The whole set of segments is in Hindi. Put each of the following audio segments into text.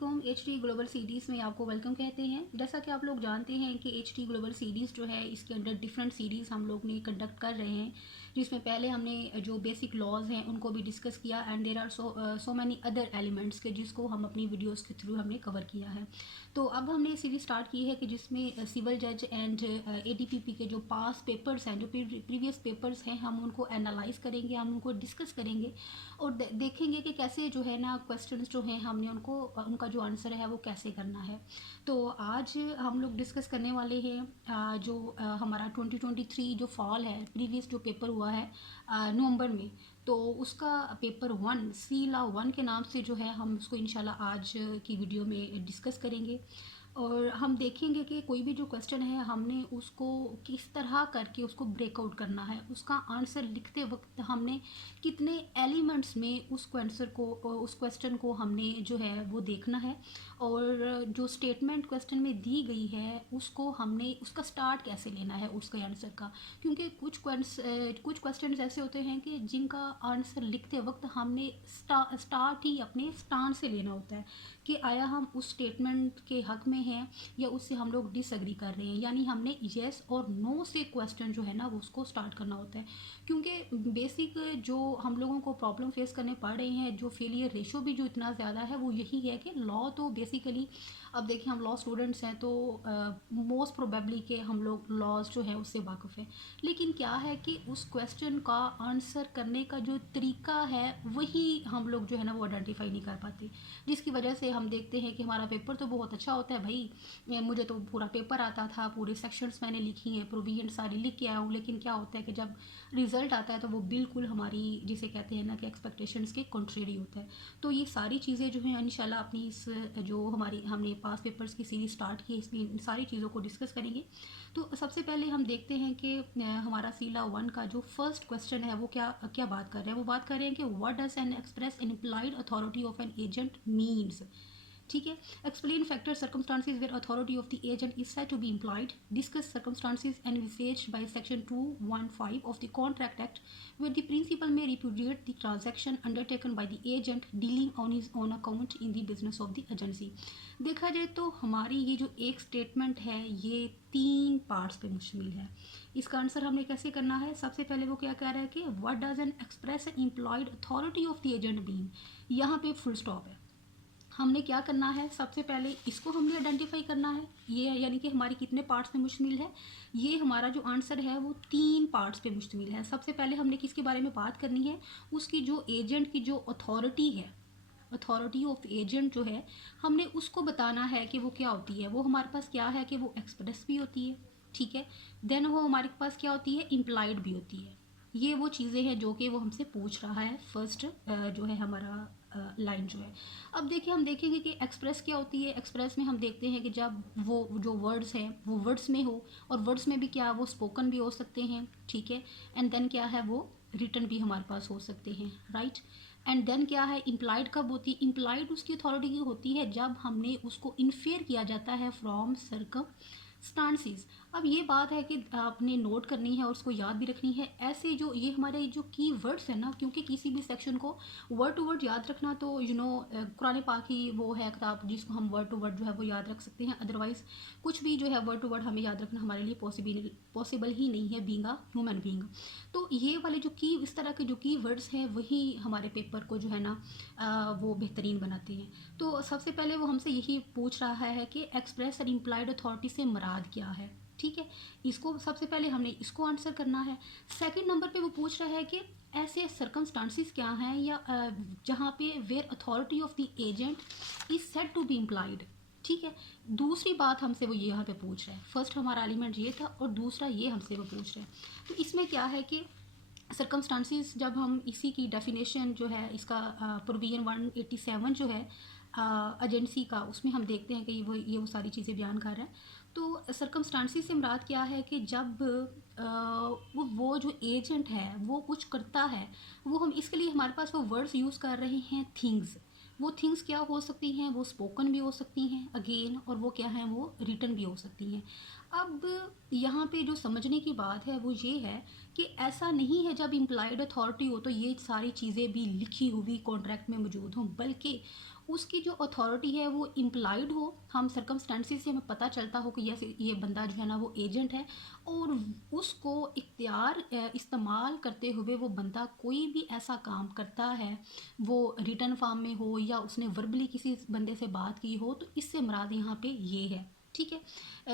वालेकुम। एचटी ग्लोबल सीरीज़ में आपको वेलकम कहते हैं। जैसा कि आप लोग जानते हैं कि एचटी ग्लोबल सीरीज़ जो है इसके अंदर डिफरेंट सीरीज़ हम लोग ने कंडक्ट कर रहे हैं, जिसमें पहले हमने जो बेसिक लॉज हैं उनको भी डिस्कस किया and there are so many other elements के जिसको हम अपनी वीडियोस के थ्रू हमने कवर किया है। तो अब हमने सीरीज स्टार्ट की है कि जिसमें सिविल जज एंड एडीपीपी के जो पास पेपर्स हैं, जो प्रीवियस पेपर्स हैं, हम उनको एनालाइज करेंगे, हम उनको डिस्कस करेंगे और देखेंगे कि कैसे जो है ना क्वेश्चंस जो हैं हमने उनका जो आंसर है वो कैसे करना है। तो आज हम लोग डिस्कस करने वाले हैं जो हमारा 2023 जो फॉल है, प्रीवियस जो पेपर हुआ है नवंबर में, तो उसका पेपर 1 सीला 1 के नाम से जो है हम उसको इंशाल्लाह आज की वीडियो में डिस्कस करेंगे। और हम देखेंगे कि कोई भी जो क्वेश्चन है हमने उसको किस तरह करके उसको ब्रेकआउट करना है, उसका आंसर लिखते वक्त हमने कितने एलिमेंट्स में उस क्वेश्चन को हमने जो है वो देखना है, और जो स्टेटमेंट क्वेश्चन में दी गई है उसको हमने उसका स्टार्ट कैसे लेना है उसका आंसर का। क्योंकि कुछ क्वेश्चन ऐसे होते हैं कि जिनका आंसर लिखते वक्त हमने स्टार्ट ही अपने स्टांस से लेना होता है कि आया हम उस स्टेटमेंट के हक में हैं या उससे हम लोग डिसएग्री कर रहे हैं, यानी हमने येस और नो से क्वेश्चन जो है ना वो उसको स्टार्ट करना होता है। क्योंकि बेसिक जो हम लोगों को प्रॉब्लम फेस करने पड़ रहे हैं, जो फेलियर रेशो भी जो इतना ज़्यादा है वो यही है कि लॉ तो बेसिकली, अब देखिए हम लॉ स्टूडेंट्स हैं तो मोस्ट प्रोबेबली के हम लोग लॉज जो है उससे वाकिफ़ हैं, लेकिन क्या है कि उस क्वेश्चन का आंसर करने का जो तरीका है वही हम लोग जो है ना वो आइडेंटिफाई नहीं कर पाते, जिसकी वजह से हम देखते हैं कि हमारा पेपर तो बहुत अच्छा होता है भाई, मुझे तो पूरा पेपर आता था, पूरे सेक्शंस मैंने लिखी हैं, प्रोविजन सारी लिख के आया हूँ, लेकिन क्या होता है कि जब रिज़ल्ट आता है तो वो बिल्कुल हमारी जिसे कहते हैं ना कि एक्सपेक्टेशंस के कंट्रेरी होता है। तो ये सारी चीज़ें जो हैं इंशाल्लाह अपनी इस जो हमने पास पेपर्स की सीरीज स्टार्ट की है इसमें इन सारी चीज़ों को डिस्कस करेंगे। तो सबसे पहले हम देखते हैं कि हमारा सीला 1 का जो फर्स्ट क्वेश्चन है वो क्या क्या बात कर रहे हैं। वो बात कर रहे हैं कि what does an express implied authority of an agent means. ठीक है, explain factor circumstances where authority of the agent is said to be employed, discuss circumstances envisaged by section 215 of the contract act where the principal may repudiate the transaction undertaken by the agent dealing on his own account in the business of the agency. देखा जाए तो हमारी ये जो एक स्टेटमेंट है ये 3 पार्ट्स पे मुश्तमिल है। इसका आंसर हमने कैसे करना है, सबसे पहले वो क्या कह रहा है कि what does an express employed authority of the agent mean. यहाँ पे फुल स्टॉप है। हमने क्या करना है, सबसे पहले इसको हमने आइडेंटिफाई करना है, ये यानी कि हमारी कितने पार्ट्स पे मुश्तमिल है। ये हमारा जो आंसर है वो 3 पार्ट्स पे मुश्तमिल है। सबसे पहले हमने किसके बारे में बात करनी है, उसकी जो एजेंट की जो अथॉरिटी है, अथॉरिटी ऑफ एजेंट जो है हमने उसको बताना है कि वो क्या होती है। वो हमारे पास क्या है कि वो एक्सप्रेस भी होती है, ठीक है, देन वो हमारे पास क्या होती है, इम्प्लाइड भी होती है। ये वो चीज़ें हैं जो कि वो हमसे पूछ रहा है फर्स्ट जो है हमारा लाइन जो है। अब देखिए हम देखेंगे कि एक्सप्रेस क्या होती है। एक्सप्रेस में हम देखते हैं कि जब वो जो वर्ड्स हैं वो वर्ड्स में हो, और वर्ड्स में भी क्या वो स्पोकन भी हो सकते हैं, ठीक है, एंड देन क्या है वो रिटन भी हमारे पास हो सकते हैं, राइट। एंड देन क्या है, इम्प्लाइड कब होती है, इम्प्लाइड उसकी अथॉरिटी की होती है जब हमने उसको इन्फेयर किया जाता है फ्रॉम सर्कमस्टांसिस। अब ये बात है कि आपने नोट करनी है और उसको याद भी रखनी है। ऐसे जो ये हमारे जो की वर्ड्स है ना, क्योंकि किसी भी सेक्शन को वर्ड टू वर्ड याद रखना तो कुरान पाक ही वो है किताब जिसको हम वर्ड टू वर्ड जो है वो याद रख सकते हैं, अदरवाइज़ कुछ भी जो है वर्ड टू वर्ड हमें याद रखना हमारे लिए पॉसिबल ही नहीं है बीइंग अ ह्यूमन बीइंग। तो ये वाले जो की इस तरह के जो की वर्ड्स हैं वही हमारे पेपर को जो है ना वो बेहतरीन बनाते हैं। तो सबसे पहले वो हमसे यही पूछ रहा है कि एक्सप्रेस और इम्प्लाइड अथॉरिटी से मुराद क्या है, ठीक है। इसको सबसे पहले हमने इसको आंसर करना है। सेकंड नंबर पे वो पूछ रहा है कि ऐसे सर्कमस्टांसिस क्या हैं या जहाँ पे where authority of the agent is said to be implied, ठीक है। दूसरी बात हमसे वो यहाँ पे पूछ रहा है, फर्स्ट हमारा एलिमेंट ये था और दूसरा ये हमसे वो पूछ रहे हैं। तो इसमें क्या है कि सर्कमस्टांसिस जब हम इसी की डेफिनेशन जो है इसका प्रोविजन 187 जो है एजेंसी का, उसमें हम देखते हैं कि ये वो सारी चीज़ें बयान कर रहा है। तो सर्कमस्टांसिस से मुराद क्या है कि जब वो जो एजेंट है वो कुछ करता है, वो हम इसके लिए हमारे पास वो वर्ड्स यूज़ कर रहे हैं थिंग्स। वो थिंग्स क्या हो सकती हैं, वो स्पोकन भी हो सकती हैं अगेन, और वो क्या हैं वो रिटन भी हो सकती हैं। अब यहाँ पे जो समझने की बात है वो ये है कि ऐसा नहीं है जब इम्प्लाइड अथॉरिटी हो तो ये सारी चीज़ें भी लिखी हुई कॉन्ट्रैक्ट में मौजूद हों, बल्कि उसकी जो अथॉरिटी है वो इम्प्लाइड हो, हम सर्कमस्टेंसेस से हमें पता चलता हो कि ये बंदा जो है ना वो एजेंट है, और उसको इख्तियार इस्तेमाल करते हुए वो बंदा कोई भी ऐसा काम करता है, वो रिटर्न फॉर्म में हो या उसने वर्बली किसी बंदे से बात की हो, तो इससे मुराद यहाँ पे ये है। ठीक है,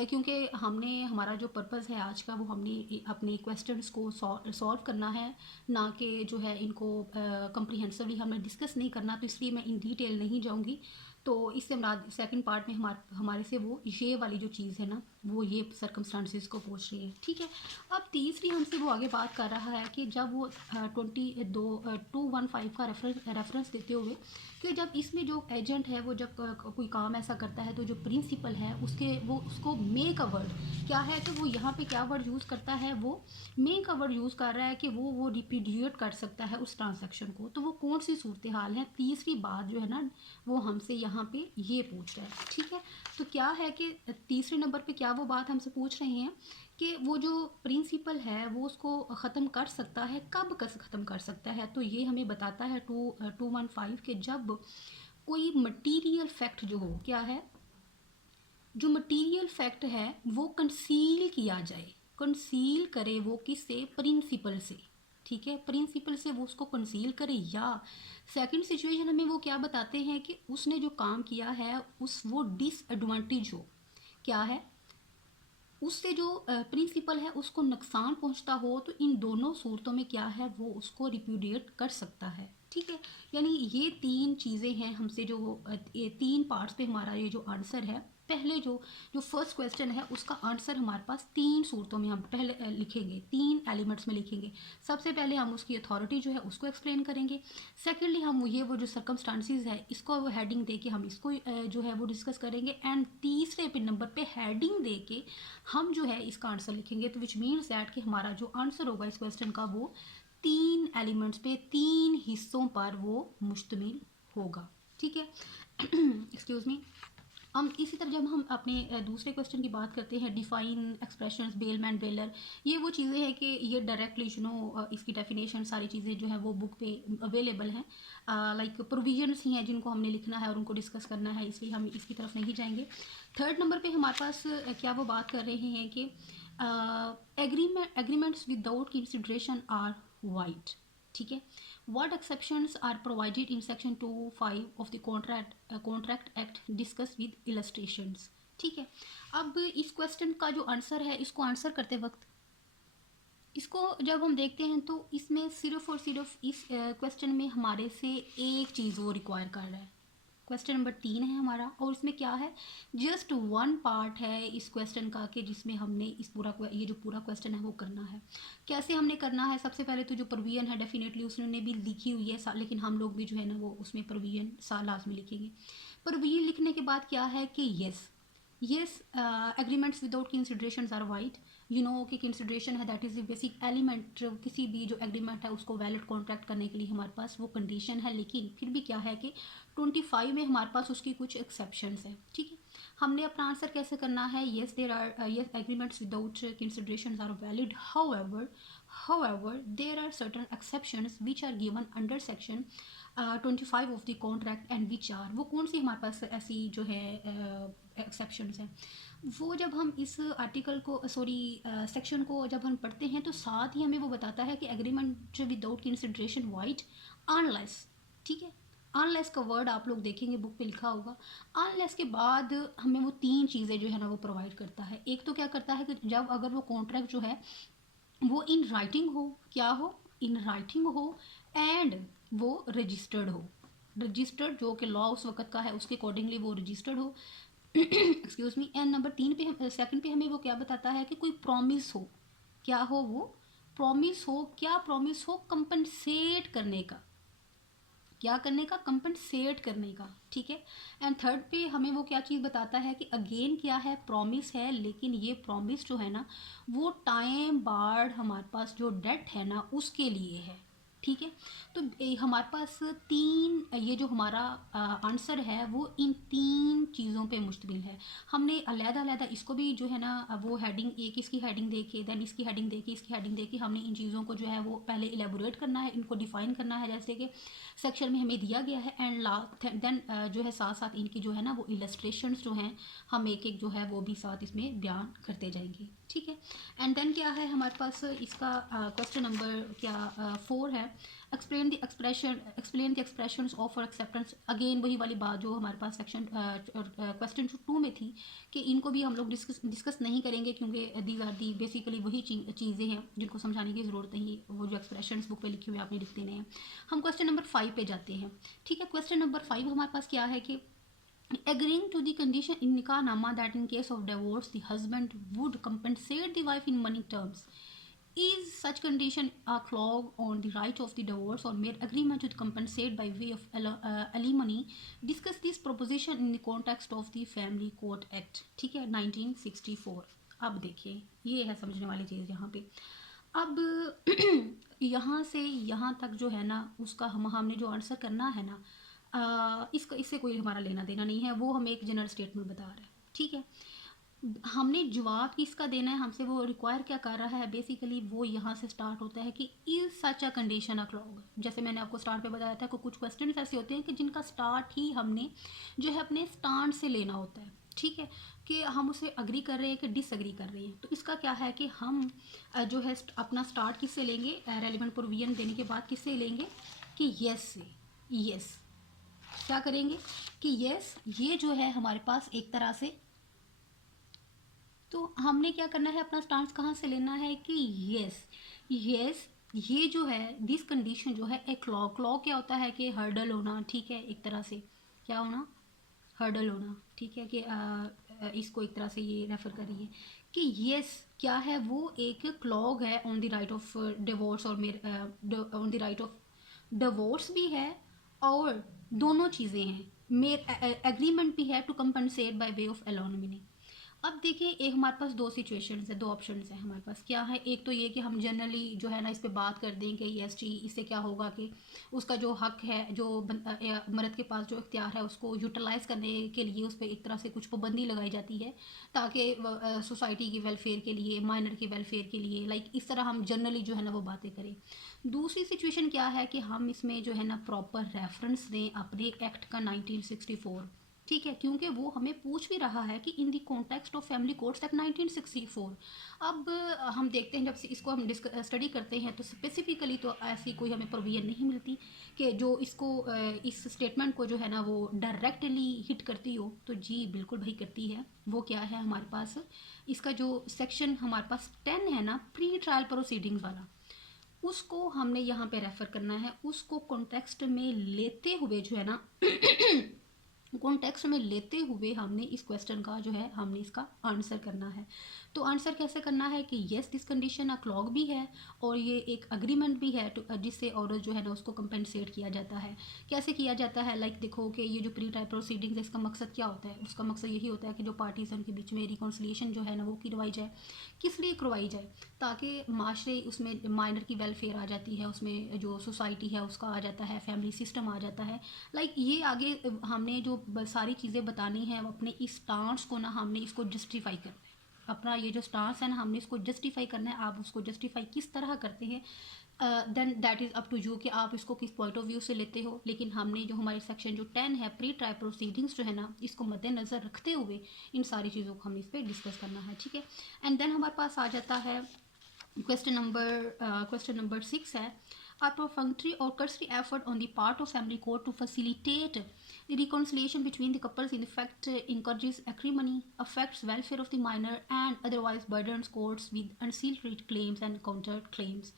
क्योंकि हमने हमारा जो पर्पज़ है आज का वो हमने अपने क्वेश्चंस को सॉल्व करना है, ना कि जो है इनको कम्प्रीहेंसिवली हमें डिस्कस नहीं करना, तो इसलिए मैं इन डिटेल नहीं जाऊंगी। तो इससे मुराद सेकंड पार्ट में हमारे से वो ये वाली जो चीज़ है ना वो ये सर्कमस्टांसेस को पूछ रही है। ठीक है, अब तीसरी हमसे वो आगे बात कर रहा है कि जब वो 215 का रेफरेंस देते हुए कि जब इसमें जो एजेंट है वो जब कोई काम ऐसा करता है तो जो प्रिंसिपल है वो उसको मेक अ वर्ड क्या है, तो वो यहाँ पे क्या वर्ड यूज़ करता है, वो मेक अ वर्ड यूज़ कर रहा है कि वो रिपीडिएट कर सकता है उस ट्रांजैक्शन को। तो वो कौन सी सूरत हाल है, तीसरी बात जो है ना वो हमसे यहाँ पे ये पूछ रहा है। ठीक है, तो क्या है कि तीसरे नंबर पे क्या वो बात हमसे पूछ रहे हैं कि वो जो प्रिंसिपल है वो उसको ख़त्म कर सकता है, कब ख़त्म कर सकता है। तो ये हमें बताता है 215 के जब कोई मटीरियल फैक्ट जो हो, क्या है, जो मटीरियल फैक्ट है वो कंसील किया जाए, कंसील करे वो किससे, प्रिंसिपल से। ठीक है, प्रिंसिपल से वो उसको कंसील करे, या सेकंड सिचुएशन हमें वो क्या बताते हैं कि उसने जो काम किया है उस वो डिसएडवांटेज हो, क्या है, उससे जो प्रिंसिपल है उसको नुकसान पहुंचता हो, तो इन दोनों सूरतों में क्या है वो उसको रिप्यूडिएट कर सकता है। ठीक है, यानी ये तीन चीज़ें हैं हमसे जो ये तीन पार्ट्स पे हमारा ये जो आंसर है, पहले जो जो फर्स्ट क्वेश्चन है उसका आंसर हमारे पास तीन सूरतों में हम पहले लिखेंगे, तीन एलिमेंट्स में लिखेंगे। सबसे पहले हम उसकी अथॉरिटी जो है उसको एक्सप्लेन करेंगे। सेकेंडली हम वो जो सर्कमस्टांसिस है इसको वो हेडिंग दे के हम इसको जो है वो डिस्कस करेंगे। एंड तीसरे पे नंबर पे हेडिंग दे के हम जो है इसका आंसर लिखेंगे। तो विच मीन्स दैट कि हमारा जो आंसर होगा इस क्वेश्चन का वो तीन एलिमेंट्स पे, तीन हिस्सों पर वो मुश्तमिल होगा। ठीक है, एक्सक्यूज़ मी। हम इसी तरह जब हम अपने दूसरे क्वेश्चन की बात करते हैं, डिफाइन एक्सप्रेशंस, बेलमैन, बेलर, ये वो चीज़ें हैं कि ये डायरेक्टली इसकी डेफिनेशन सारी चीज़ें जो है वो बुक पे अवेलेबल हैं, लाइक प्रोविजंस ही हैं जिनको हमने लिखना है और उनको डिस्कस करना है, इसलिए हम इसकी तरफ नहीं जाएंगे। थर्ड नंबर पे हमारे पास क्या वो बात कर रहे हैं कि agreements without consideration are void. ठीक है, what exceptions are provided in section 25 of the contract act discussed with illustrations। ठीक है, अब इस क्वेश्चन का जो आंसर है इसको आंसर करते वक्त इसको जब हम देखते हैं तो इसमें सिर्फ और सिर्फ इस क्वेश्चन में हमारे से एक चीज़ वो रिक्वायर कर रहा है। क्वेश्चन नंबर 3 है हमारा, और इसमें क्या है, जस्ट वन पार्ट है इस क्वेश्चन का कि जिसमें हमने ये जो पूरा क्वेश्चन है वो करना है। कैसे हमने करना है, सबसे पहले तो जो प्रोविजन है डेफिनेटली उसने भी लिखी हुई है, लेकिन हम लोग भी जो है ना वो उसमें प्रोविजन लाजमी लिखेंगे। प्रोविजन लिखने के बाद क्या है कि yes agreements without considerations are void. You know कि कंसिडरेशन है that is the basic element, किसी भी जो एग्रीमेंट है उसको वैलिड कॉन्ट्रैक्ट करने के लिए हमारे पास वो कंडीशन है, लेकिन फिर भी क्या है कि 25 में हमारे पास उसकी कुछ एक्सेप्शंस हैं। ठीक है, हमने अपना आंसर कैसे करना है, yes there are yes agreements without considerations are valid, however there are certain exceptions which are given under section 25 of the contract and which are, वो कौन सी हमारे पास ऐसी जो है एक्सेप्शंस हैं, वो जब हम इस आर्टिकल को सेक्शन को जब हम पढ़ते हैं तो साथ ही हमें वो बताता है कि agreement without consideration wide unless. ठीक है, अनलेस का वर्ड आप लोग देखेंगे बुक पे लिखा होगा। अनलेस के बाद हमें वो तीन चीज़ें जो है ना वो प्रोवाइड करता है। एक तो क्या करता है कि जब अगर वो कॉन्ट्रैक्ट जो है वो इन राइटिंग हो, क्या हो, इन राइटिंग हो, एंड वो रजिस्टर्ड हो, रजिस्टर्ड जो कि लॉ उस वक्त का है उसके अकॉर्डिंगली वो रजिस्टर्ड हो। Excuse me. एंड नंबर 3 पे हम सेकंड पे हमें वो क्या बताता है कि कोई प्रॉमिस हो, क्या हो वो प्रॉमिस हो, क्या प्रॉमिस हो, कंपनसेट करने का, क्या करने का, कंपनसेट करने का। ठीक है, एंड थर्ड पे हमें वो क्या चीज़ बताता है कि अगेन क्या है, प्रॉमिस है, लेकिन ये प्रॉमिस जो है ना वो टाइम बार्ड हमारे पास जो डेट है ना उसके लिए है। ठीक है। तो हमारे पास तीन, ये जो हमारा आंसर है वो इन तीन चीज़ों पे मुश्तमिल है। हमने अलग-अलग इसको भी जो है ना वो हेडिंग, एक इसकी हेडिंग देके देन इसकी हेडिंग देके इसकी हेडिंग देके हमने इन चीज़ों को जो है वो पहले इलेबोरेट करना है, इनको डिफ़ाइन करना है जैसे कि सेक्शन में हमें दिया गया है, एंड लास्ट देन जो है साथ साथ इनकी जो है ना वो इलस्ट्रेशंस जो हैं हम एक एक जो है वो भी साथ इसमें बयान करते जाएंगे, ठीक है। एंड देन क्या है हमारे पास इसका क्वेश्चन नंबर क्या 4 है, एक्सप्लेन द एक्सप्रेशंस ऑफ और एक्सेप्टेंस। अगेन वही वाली बात जो हमारे पास सेक्शन क्वेश्चन 2 में थी कि इनको भी हम लोग डिस्कस नहीं करेंगे क्योंकि दीज आर दी बेसिकली वही चीज़ें हैं जिनको समझाने की ज़रूरत नहीं है, वो जो एक्सप्रेशंस बुक पे लिखे हुए आपने लिख देने हैं। हम क्वेश्चन नंबर 5 पे जाते हैं, ठीक है। क्वेश्चन नंबर 5 हमारे पास क्या है कि agreeing to the condition in nikah that in case of divorce the husband would compensate the wife in money terms, is such condition a clause on the right of the divorce or mere agreement to compensate by way of alimony? Discuss this proposition in the context of the Family Court Act, ठीक है, 1964। अब देखिए ये है समझने वाली चीज़ यहाँ पे। अब यहाँ से यहाँ तक जो है ना उसका हमने जो आंसर करना है ना इससे कोई हमारा लेना देना नहीं है, वो हमें एक जनरल स्टेटमेंट बता रहा है, ठीक है। हमने जवाब किसका देना है, हमसे वो रिक्वायर क्या कर रहा है, बेसिकली वो यहाँ से स्टार्ट होता है कि is such a condition a clause. जैसे मैंने आपको स्टार्ट पे बताया था कि कुछ क्वेश्चन ऐसे होते हैं कि जिनका स्टार्ट ही हमने जो है अपने स्टांड से लेना होता है, ठीक है, कि हम उसे अग्री कर रहे हैं कि डिसअग्री कर रहे हैं। तो इसका क्या है कि हम जो है अपना स्टार्ट किससे लेंगे, रेलिवेंट प्रोविजन देने के बाद किससे लेंगे कि यस से। यस क्या करेंगे कि यस ये जो है हमारे पास एक तरह से, तो हमने क्या करना है अपना स्टांस कहाँ से लेना है कि यस ये जो है दिस कंडीशन जो है एक क्लॉ क्या होता है कि हर्डल होना, ठीक है, एक तरह से क्या होना, हर्डल होना, ठीक है, कि इसको एक तरह से ये रेफर कर रही है कि यस क्या है वो एक क्लॉग है on the right of divorce और on the right of divorce भी है और दोनों चीज़ें हैं, एग्रीमेंट भी है to compensate by way of alimony. अब देखिए एक हमारे पास दो सिचुएशंस है, दो ऑप्शंस हैं हमारे पास। क्या है, एक तो ये कि हम जनरली जो है ना इस पे बात कर दें कि एस टी, इससे क्या होगा कि उसका जो हक है, जो मर्द के पास जो इख्तियार है उसको यूटिलाइज़ करने के लिए उस पर एक तरह से कुछ पाबंदी लगाई जाती है ताकि सोसाइटी की वेलफेयर के लिए, माइनर की वेलफेयर के लिए, लाइक इस तरह हम जनरली जो है ना वो बातें करें। दूसरी सिचुएशन क्या है कि हम इसमें जो है ना प्रॉपर रेफरेंस दें अपने एक्ट का 1964, ठीक है, क्योंकि वो हमें पूछ भी रहा है कि in the context of family codes act 1964। अब हम देखते हैं जब से इसको हम स्टडी करते हैं तो स्पेसिफिकली तो ऐसी कोई हमें प्रोविजन नहीं मिलती कि जो इसको इस स्टेटमेंट को जो है ना वो डायरेक्टली हिट करती हो। तो जी बिल्कुल भाई करती है। वो क्या है हमारे पास, इसका जो सेक्शन हमारे पास 10 है ना, प्री ट्रायल प्रोसीडिंग्स वाला, उसको हमने यहाँ पे रेफ़र करना है, उसको कॉन्टेक्स्ट में लेते हुए जो है ना कॉन्टेक्स्ट में लेते हुए हमने इस क्वेश्चन का जो है हमने इसका आंसर करना है। तो आंसर कैसे करना है कि yes this condition a clog भी है और ये एक अग्रीमेंट भी है जिससे औरत जो है ना उसको कंपेंसेट किया जाता है। कैसे किया जाता है, लाइक देखो कि ये जो प्री ट्रायल प्रोसीडिंग्स है इसका मकसद क्या होता है, उसका मकसद यही होता है कि जो पार्टीज हैं उनके बीच में रिकॉन्सिलिएशन जो है ना वो करवाई जाए। किस लिए करवाई जाए, ताकि माशरे उसमें माइनर की वेलफेयर आ जाती है, उसमें जो सोसाइटी है उसका आ जाता है, फैमिली सिस्टम आ जाता है। लाइक ये आगे हमने जो सारी चीज़ें बतानी हैं अपने इस स्टांस को ना हमने इसको जस्टिफाई करना है। अपना ये जो स्टांस है ना हमने इसको जस्टिफाई करना है। आप उसको जस्टिफाई किस तरह करते हैं then that is up to you कि आप इसको किस पॉइंट ऑफ व्यू से लेते हो। लेकिन हमने जो हमारे सेक्शन जो 10 है प्री ट्रायल प्रोसीडिंग्स जो है ना इसको मद्देनज़र रखते हुए इन सारी चीज़ों को हमने इस पर डिस्कस करना है, ठीक है। एंड देन हमारे पास आ जाता है क्वेश्चन नंबर 6 है, a perfunctory or cursory effort on the part of family court to facilitate the reconciliation between the couples in effect encourages acrimony, affects welfare of the minor, and otherwise burdens courts with ancillary claims and counter claims.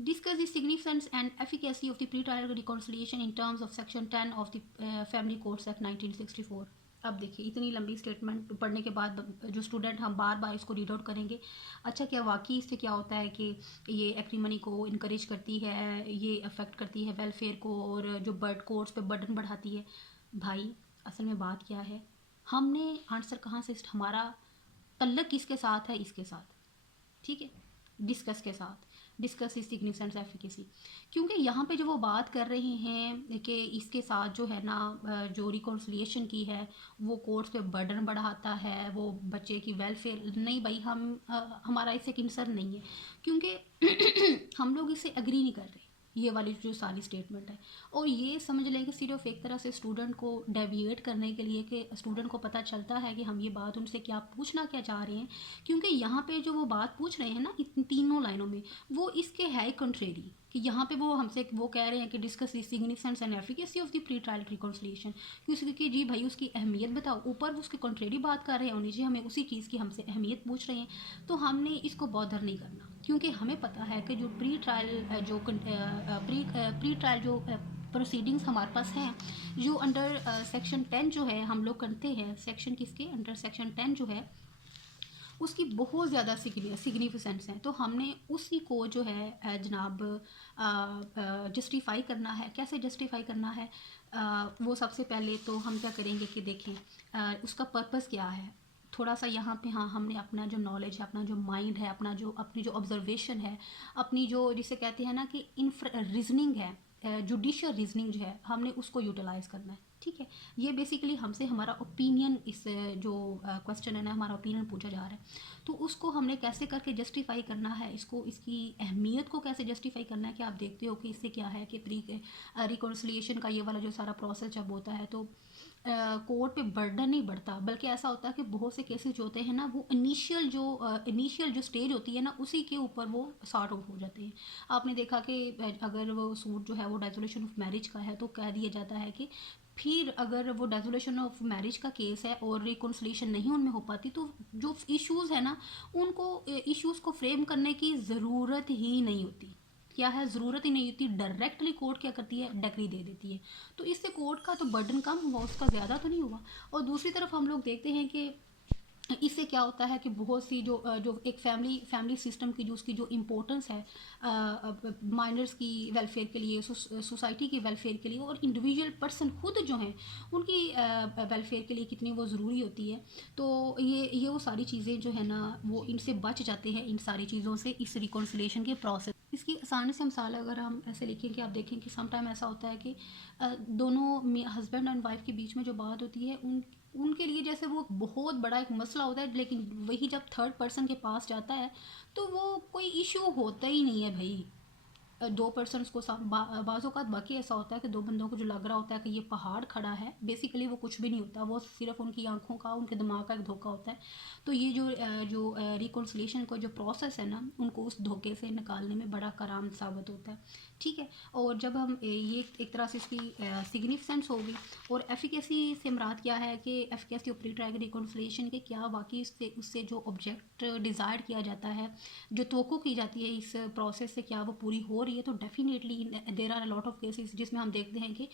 Discuss the significance and efficacy of the pretrial reconciliation in terms of section 10 of the Family Courts Act 1964. अब देखिए इतनी लंबी स्टेटमेंट पढ़ने के बाद जो स्टूडेंट हम बार बार इसको रीड आउट करेंगे, अच्छा क्या वाकई इससे क्या होता है कि ये एक्रीमनी को इनकरेज करती है, ये अफेक्ट करती है वेलफेयर को और जो कोर्ट्स पे बर्डन बढ़ाती है। भाई असल में बात क्या है, हमने आंसर कहाँ से, हमारा तल्लक किसके साथ है, इसके साथ, ठीक है, डिस्कस के साथ। डिस्कस इज सिग्निफिकेंस एफिकेसी, क्योंकि यहाँ पे जो वो बात कर रहे हैं कि इसके साथ जो है ना जो रिकॉन्सिलिएशन की है वो कोर्ट्स पे बर्डन बढ़ाता है, वो बच्चे की वेलफेयर नहीं भाई, हमारा इससे कंसर्न नहीं है, क्योंकि हम लोग इससे एग्री नहीं कर रहे, ये वाली जो सारी स्टेटमेंट है। और ये समझ लें कि सिर्फ एक तरह से स्टूडेंट को डेविएट करने के लिए, कि स्टूडेंट को पता चलता है कि हम ये बात उनसे क्या पूछना क्या चाह रहे हैं, क्योंकि यहाँ पे जो वो बात पूछ रहे हैं ना इन तीनों लाइनों में, वो इसके है कंट्रेरी, कि यहाँ पे वो हमसे वो कह रहे हैं कि discuss the significance and efficacy of the pre trial reconciliation, कि जी भाई उसकी अहमियत बताओ, ऊपर वो उसके कंट्रेरी बात कर रहे हैं और नीचे हमें उसी चीज़ की हमसे अहमियत पूछ रहे हैं। तो हमने इसको बॉदर नहीं करना, क्योंकि हमें पता है कि जो प्री ट्रायल जो प्रोसीडिंग्स हमारे पास हैं, जो अंडर सेक्शन 10 जो है हम लोग करते हैं, सेक्शन किसके अंडर, सेक्शन 10 जो है उसकी बहुत ज़्यादा सिग्निफिकेंस है। तो हमने उसी को जो है जनाब जस्टिफाई करना है। कैसे जस्टिफाई करना है? वो सबसे पहले तो हम क्या करेंगे कि देखें उसका पर्पस क्या है। थोड़ा सा यहाँ पे हाँ हमने अपना जो नॉलेज है, अपना जो माइंड है, अपनी जो ऑब्जर्वेशन है, अपनी जो जिसे कहते हैं ना कि रीजनिंग है, जुडिशियल रीजनिंग जो है, हमने उसको यूटिलाइज़ करना है। ठीक है, ये बेसिकली हमसे हमारा ओपिनियन, इस जो क्वेश्चन है ना हमारा ओपिनियन पूछा जा रहा है, तो उसको हमने कैसे करके जस्टिफाई करना है, इसको इसकी अहमियत को कैसे जस्टिफाई करना है। कि आप देखते हो कि इससे क्या है कि प्री रिकॉन्सिलिएशन का ये वाला जो सारा प्रोसेस जब होता है तो कोर्ट पे बर्डन नहीं बढ़ता, बल्कि ऐसा होता है कि बहुत से केसेस जो होते हैं ना वो इनिशियल जो स्टेज होती है ना उसी के ऊपर वो सॉर्ट आउट हो जाते हैं। आपने देखा कि अगर वो सूट जो है वो डिसोल्यूशन ऑफ मैरिज का है तो कह दिया जाता है कि फिर अगर वो डिसोल्यूशन ऑफ मैरिज का केस है और रिकॉन्सिलिएशन नहीं उनमें हो पाती, तो जो इश्यूज़ है ना उनको इश्यूज़ को फ्रेम करने की ज़रूरत ही नहीं होती। क्या है, ज़रूरत ही नहीं होती, डायरेक्टली कोर्ट क्या करती है, डिक्री दे देती है। तो इससे कोर्ट का तो बर्डन कम हुआ, उसका ज़्यादा तो नहीं हुआ। और दूसरी तरफ हम लोग देखते हैं कि इससे क्या होता है कि बहुत सी जो एक फैमिली सिस्टम की जो उसकी जो इम्पोर्टेंस है माइनर्स की वेलफेयर के लिए, सोसाइटी की वेलफेयर के लिए, और इंडिविजुअल पर्सन खुद जो हैं उनकी वेलफेयर के लिए कितनी वो ज़रूरी होती है। तो ये वो सारी चीज़ें जो है ना वो इनसे बच जाते हैं, इन सारी चीज़ों से, इस रिकॉन्सिलिएशन के प्रोसेस। इसकी आसानी से मिसाल अगर हम ऐसे लिखें कि आप देखें कि समटाइम ऐसा होता है कि दोनों हस्बैंड एंड वाइफ के बीच में जो बात होती है उनके लिए जैसे वो बहुत बड़ा एक मसला होता है, लेकिन वही जब थर्ड पर्सन के पास जाता है तो वो कोई इशू होता ही नहीं है भाई। दो पर्सनस को बाज़ औक़ात बाकी ऐसा होता है कि दो बंदों को जो लग रहा होता है कि ये पहाड़ खड़ा है, बेसिकली वो कुछ भी नहीं होता, वो सिर्फ उनकी आंखों का, उनके दिमाग का एक धोखा होता है। तो ये जो रिकॉन्सिलिएशन का जो प्रोसेस है ना उनको उस धोखे से निकालने में बड़ा काम साबित होता है। ठीक है, और जब हम ये एक तरह से इसकी सिग्निफिकेंस होगी। और एफिकेसी से मुराद क्या है कि efficacy of pre trial reconciliation के क्या वाकई उससे जो ऑब्जेक्ट डिज़ायर किया जाता है, जो तवक्को की जाती है इस प्रोसेस से, क्या वो पूरी हो रही है। तो definitely there are a lot of cases जिसमें हम देखते हैं कि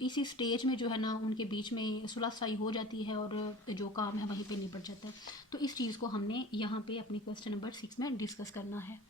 इसी स्टेज में जो है ना उनके बीच में सुलहसाई हो जाती है और जो काम है वहीं पे निपट जाता है। तो इस चीज़ को हमने यहाँ पे अपनी क्वेश्चन नंबर 6 में डिस्कस करना है।